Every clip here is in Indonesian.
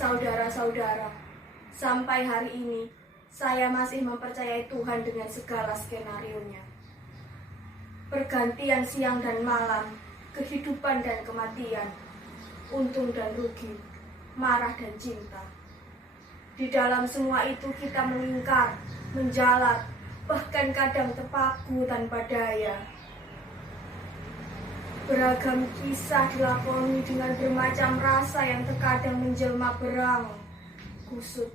Saudara-saudara, sampai hari ini saya masih mempercayai Tuhan dengan segala skenario-Nya. Pergantian siang dan malam, kehidupan dan kematian, untung dan rugi, marah dan cinta. Di dalam semua itu kita melingkar, menjalar, bahkan kadang terpaku tanpa daya. Beragam kisah dilakoni dengan bermacam rasa yang terkadang menjelma berang, kusut.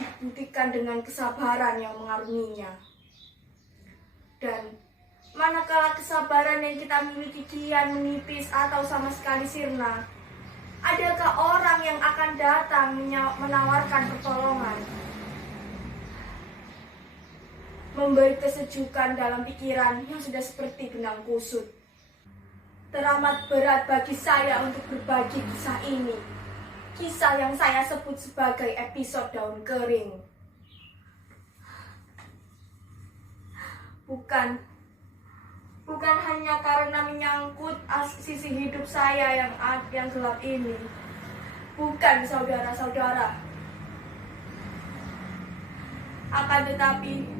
Dibuktikan dengan kesabaran yang mengarunginya. Dan manakala kesabaran yang kita miliki kian menipis atau sama sekali sirna, adakah orang yang akan datang menawarkan pertolongan? Memberi kesejukan dalam pikiran yang sudah seperti benang kusut. Teramat berat bagi saya untuk berbagi kisah ini. Kisah yang saya sebut sebagai episode daun kering. Bukan hanya karena menyangkut sisi hidup saya yang gelap ini. Bukan, saudara-saudara. Akan tetapi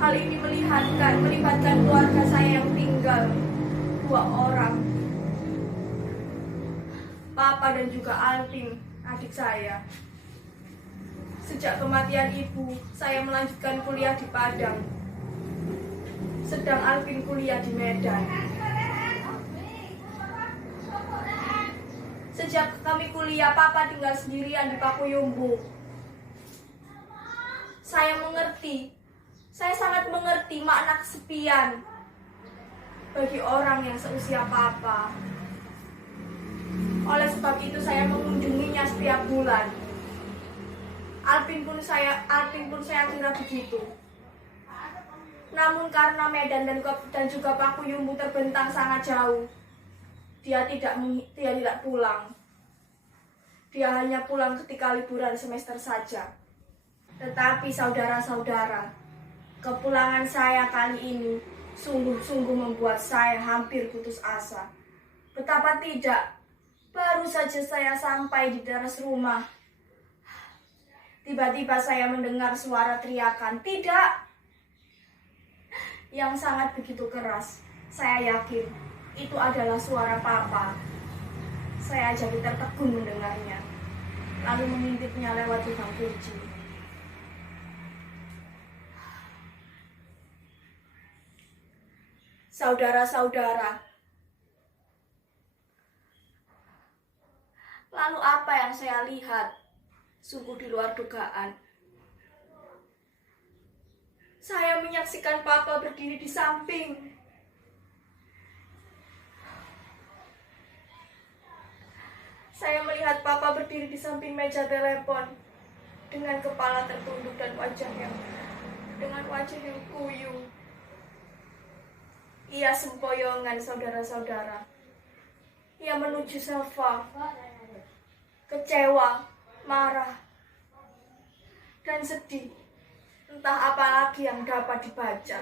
hal ini melibatkan keluarga saya yang tinggal 2 orang. Papa dan juga Alvin, adik saya. Sejak kematian ibu, saya melanjutkan kuliah di Padang. Sedang Alvin kuliah di Medan. Sejak kami kuliah, Papa tinggal sendirian di Pakuyumbu. Saya sangat mengerti makna kesepian bagi orang yang seusia Papa. Oleh sebab itu saya mengunjunginya setiap bulan. Alvin pun saya kira begitu. Namun karena Medan dan juga Pakuyumbu terbentang sangat jauh, dia tidak pulang. Dia hanya pulang ketika liburan semester saja. Tetapi saudara-saudara, kepulangan saya kali ini sungguh-sungguh membuat saya hampir putus asa. Betapa tidak, baru saja saya sampai di teras rumah. Tiba-tiba saya mendengar suara teriakan, "Tidak!" yang sangat begitu keras. Saya yakin itu adalah suara Papa. Saya jadi tertegun mendengarnya, lalu mengintipnya lewat lubang kunci. Saudara-saudara, lalu apa yang saya lihat? Sungguh di luar dugaan. Saya menyaksikan Papa berdiri di samping. Saya melihat Papa berdiri di samping meja telepon dengan kepala tertunduk dan wajah yang kuyu. Ia sempoyongan, saudara-saudara. Ia menuju sofa, kecewa, marah, dan sedih. Entah apa lagi yang dapat dibaca.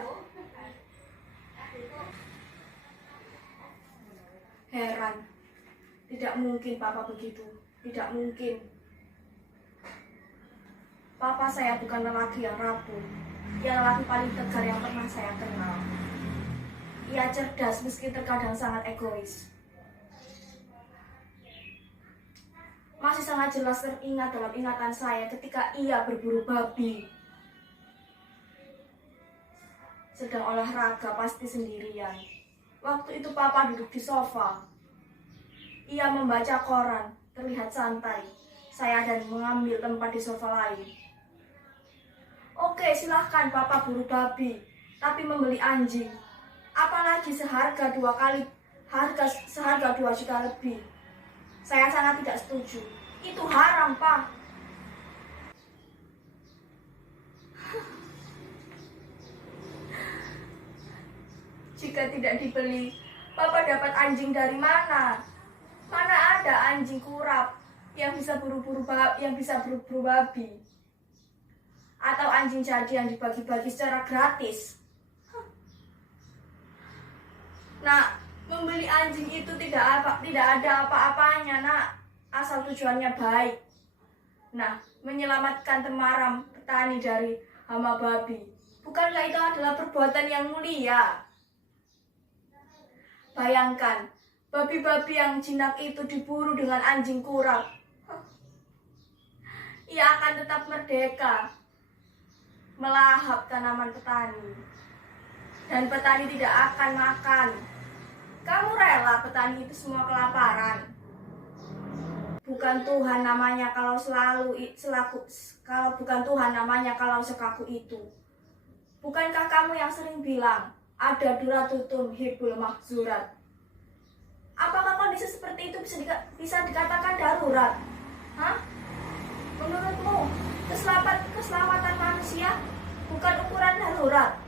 Heran, tidak mungkin Papa begitu. Tidak mungkin. Papa saya bukan lelaki yang rapuh. Ia lelaki paling tegar yang pernah saya kenal. Ia cerdas meski terkadang sangat egois. Masih sangat jelas teringat dalam ingatan saya ketika ia berburu babi. Sedang olahraga pasti sendirian. Waktu itu Papa duduk di sofa. Ia membaca koran, terlihat santai. Saya dan mengambil tempat di sofa lain. Oke, silahkan Papa buru babi, tapi membeli anjing. Apalagi seharga 2 juta lebih. Saya sangat tidak setuju. Itu haram, Pak. Jika tidak dibeli, Papa dapat anjing dari mana? Mana ada anjing kurap yang bisa berburu babi? Atau anjing jadi yang dibagi-bagi secara gratis? Nah, membeli anjing itu tidak ada apa-apanya, Nak. asal tujuannya baik. Nah, menyelamatkan temaram petani dari hama babi. Bukankah itu adalah perbuatan yang mulia? Bayangkan, babi-babi yang jinak itu diburu dengan anjing kurap. Ia akan tetap merdeka, melahap tanaman petani. Dan petani tidak akan makan. Kamu rela petani itu semua kelaparan? Bukan Tuhan namanya kalau bukan Tuhan namanya kalau sekaku itu. Bukankah kamu yang sering bilang ada duratutun hibul mahzurat? Apakah kondisi seperti itu bisa dikatakan darurat? Hah? Menurutmu keselamatan manusia bukan ukuran darurat?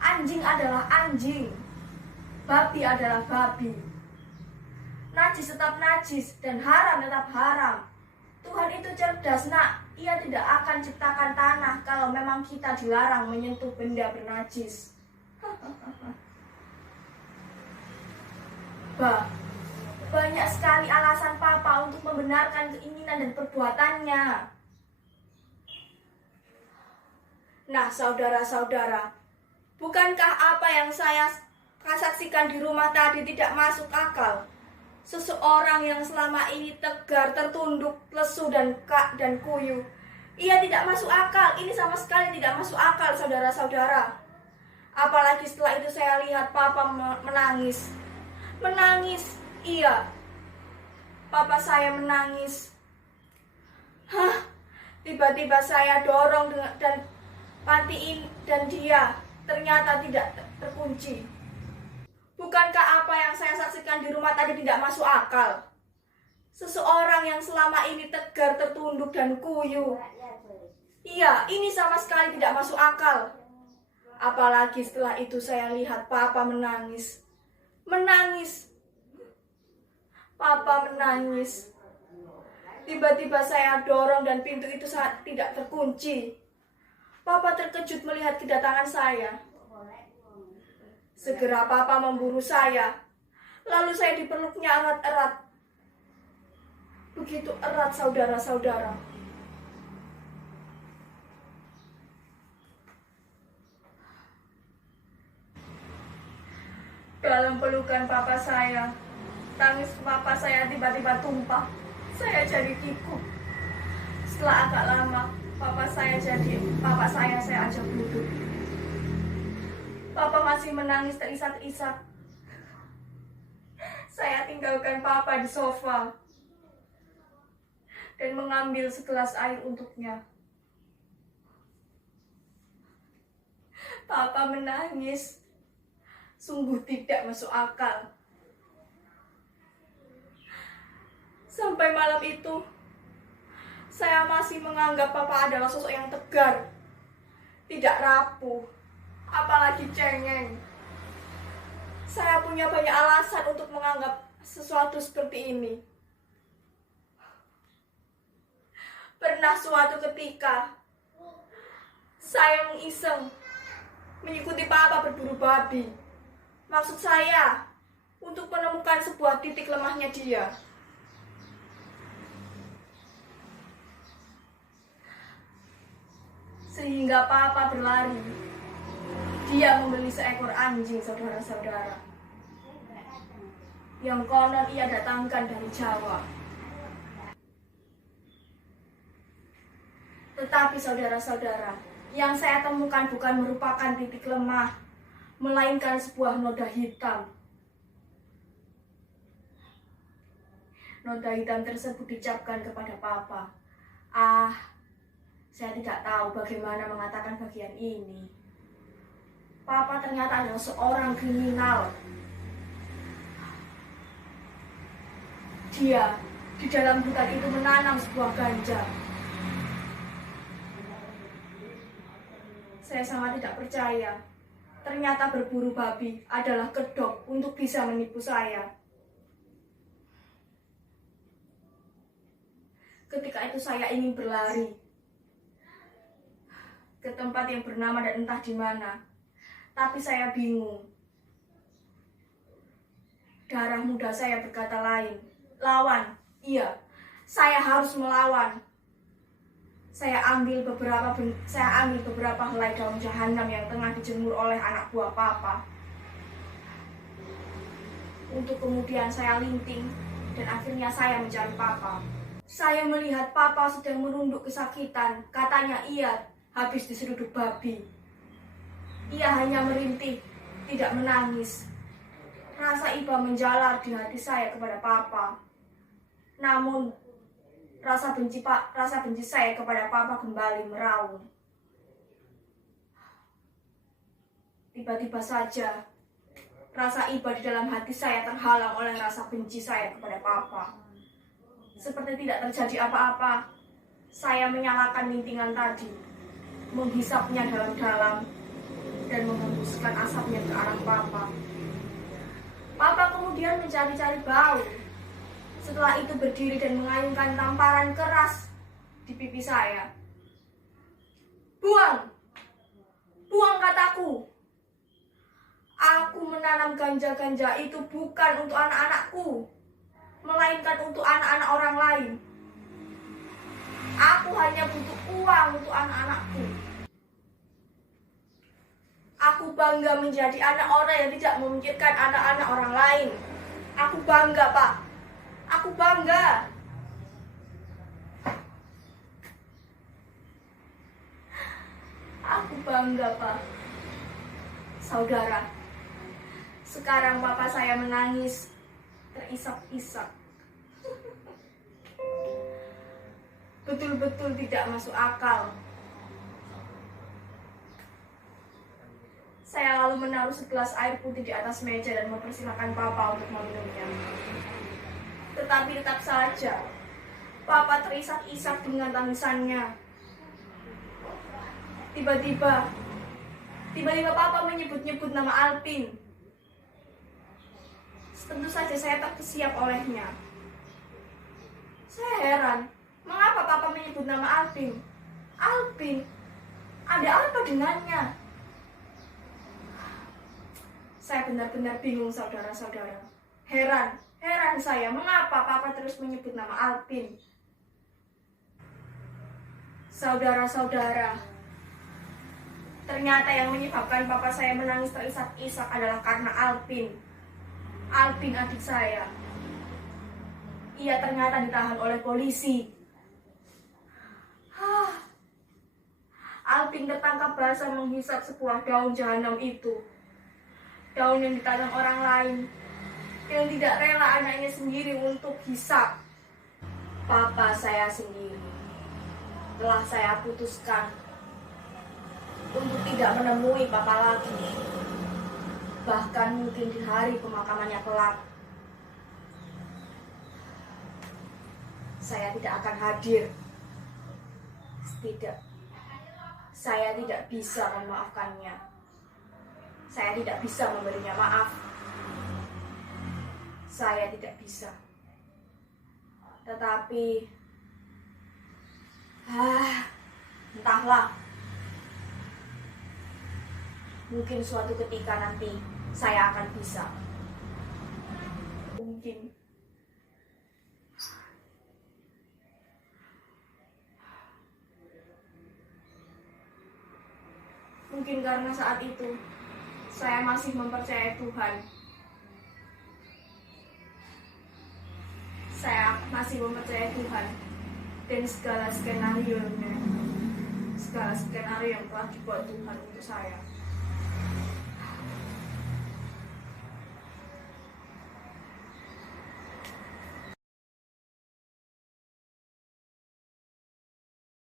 Anjing adalah anjing, babi adalah babi. Najis tetap najis dan haram tetap haram. Tuhan itu cerdas, nak. Ia tidak akan ciptakan tanah kalau memang kita dilarang menyentuh benda bernajis. Banyak sekali alasan Papa untuk membenarkan keinginan dan perbuatannya. Nah, saudara-saudara, bukankah apa yang saya saksikan di rumah tadi tidak masuk akal? Seseorang yang selama ini tegar, tertunduk, lesu, dan kuyu. Ia tidak masuk akal. Ini sama sekali tidak masuk akal, saudara-saudara. Apalagi setelah itu saya lihat Papa menangis. Menangis, iya. Papa saya menangis. Tiba-tiba saya dorong dan patiin dan dia ternyata tidak terkunci. Bukankah apa yang saya saksikan di rumah tadi tidak masuk akal? Seseorang yang selama ini tegar, tertunduk, dan kuyu. Iya, ini sama sekali tidak masuk akal. Apalagi setelah itu saya lihat Papa menangis. Menangis. Papa menangis. Tiba-tiba saya dorong dan pintu itu tidak terkunci. Papa terkejut melihat kedatangan saya. Segera Papa memburu saya. Lalu saya dipeluknya erat-erat. Begitu erat, saudara-saudara. Dalam pelukan Papa saya, tangis Papa saya tiba-tiba tumpah. Saya jadi kikuk. Setelah agak lama, Papa saya ajak duduk. Papa masih menangis terisak-isak. Saya tinggalkan Papa di sofa dan mengambil segelas air untuknya. Papa menangis. Sungguh tidak masuk akal. Sampai malam itu, saya masih menganggap Papa adalah sosok yang tegar, tidak rapuh, apalagi cengeng. Saya punya banyak alasan untuk menganggap sesuatu seperti ini. Pernah suatu ketika, saya mengiseng mengikuti Papa berburu babi. Maksud saya, untuk menemukan sebuah titik lemahnya dia. Sehingga Papa berlari. Dia membeli seekor anjing, saudara-saudara, yang konon ia datangkan dari Jawa. Tetapi saudara-saudara, yang saya temukan bukan merupakan titik lemah, melainkan sebuah noda hitam. Noda hitam tersebut dicapkan kepada Papa. Saya tidak tahu bagaimana mengatakan bagian ini. Papa ternyata adalah seorang kriminal. Dia di dalam hutan itu menanam sebuah ganja. Saya sangat tidak percaya. Ternyata berburu babi adalah kedok untuk bisa menipu saya. Ketika itu saya ingin berlari ke tempat yang bernama dan entah di mana. Tapi saya bingung. Darah muda saya berkata lain. Lawan, Iya, saya harus melawan. Saya ambil beberapa helai daun jahanam yang tengah dijemur oleh anak buah papa. Untuk kemudian saya linting dan akhirnya saya mencari papa. Saya melihat papa sedang merunduk kesakitan. Katanya ia habis diseruduk babi. Ia hanya merintih, tidak menangis. Rasa iba menjalar di hati saya kepada papa. Namun rasa benci saya kepada papa kembali meraung. Tiba-tiba saja rasa iba di dalam hati saya terhalang oleh rasa benci saya kepada papa. Seperti tidak terjadi apa-apa, saya menyalakan lintingan tadi, menghisapnya dalam-dalam dan menghembuskan asapnya ke arah papa. Papa kemudian mencari-cari bau. Setelah itu berdiri dan mengayunkan tamparan keras di pipi saya. Buang! Buang kataku! Aku menanam ganja-ganja itu bukan untuk anak-anakku, melainkan untuk anak-anak orang lain. Aku hanya butuh uang untuk anak-anakku. Aku bangga menjadi anak orang yang tidak memikirkan anak-anak orang lain. Aku bangga, Pak. Aku bangga. Aku bangga, Pak. Saudara, sekarang papa saya menangis terisak-isak. Betul-betul tidak masuk akal. Saya lalu menaruh segelas air putih di atas meja dan mempersilahkan papa untuk meminumnya. Tetapi tetap saja, papa terisak-isak dengan tangisannya. Tiba-tiba papa menyebut-nyebut nama Alpin. Tentu saja saya terkesiap olehnya. Saya heran, mengapa papa menyebut nama Alpin? Alpin? Ada apa dengannya? Saya benar-benar bingung, saudara-saudara. Heran saya, mengapa papa terus menyebut nama Alpin? Saudara-saudara, ternyata yang menyebabkan papa saya menangis terisak-isak adalah karena Alpin. Alpin adik saya. Ia ternyata ditahan oleh polisi. Alpin tertangkap basah menghisap sebuah daun jahanam itu. Daun yang ditanam orang lain, yang tidak rela anaknya sendiri untuk hisap. Papa saya sendiri telah saya putuskan untuk tidak menemui papa lagi. Bahkan mungkin di hari pemakamannya kelak, saya tidak akan hadir. Saya tidak bisa memaafkannya. Saya tidak bisa memberinya maaf. Saya tidak bisa. Tetapi entahlah. Mungkin suatu ketika nanti saya akan bisa. Mungkin. Mungkin karena saat itu saya masih mempercayai Tuhan. Saya masih mempercayai Tuhan dan segala skenario yang telah dibuat Tuhan untuk saya.